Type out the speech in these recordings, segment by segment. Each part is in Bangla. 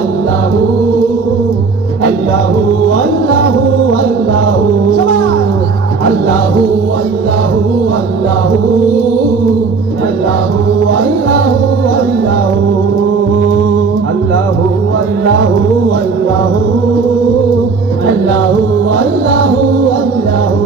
আল্লাহু আল্লাহু আল্লাহু আল্লাহু আল্লাহু আল্লাহু আল্লাহু আল্লাহু আল্লাহু আল্লাহু আল্লাহু আল্লাহু আল্লাহু আল্লাহু আল্লাহু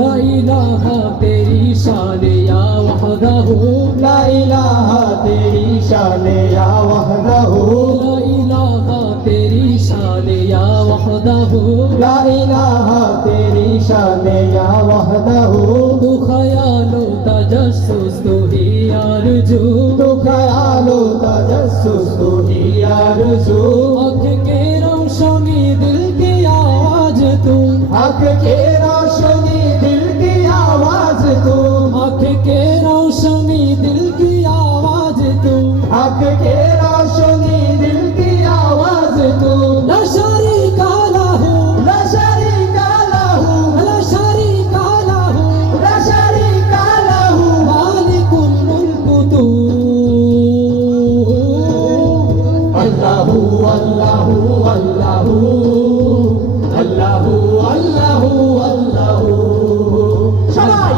লা ইলাহা তেরি শানে ইয়া ওয়াহদাহু লা ইলাহা তেরি শানে ইয়া ওয়াহদাহু লা ইলাহা তেরি শানে ইয়া ওয়াহদাহু লা ইলাহা তেরি শানে ইয়া ওয়াহদাহু তু খয়ালো তাজাসসুস তু হি আরজু तू ख्यालो तजस्सुस तू ही आरज़ू आँख के रोशनी दिल की आवाज तू हक के रोशनी दिल की आवाज तू आँख के रोशनी दिल की आवाज तू हक के रोशनी दिल की आवाज तू ला शरीका लहू ला शरीका लहू ला शरीका लहू ला शरीका लहू मालिकुल मुल्क तू अल्लाहु अल्लाहु अल्लाहु अल्लाहु अल्लाहु अल्लाहु सबाई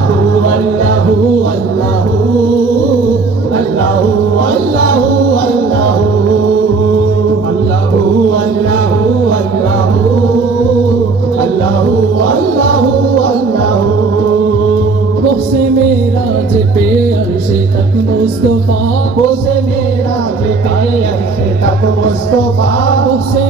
अल्लाहु अल्लाहु अल्लाहु अल्लाहु अल्लाहु अल्लाहु अल्लाहु अल्लाहु अल्लाहु अल्लाहु से मेराज पे अर्श तक मुस्तफा से मेरा पे अर्श तक मुस्तफा से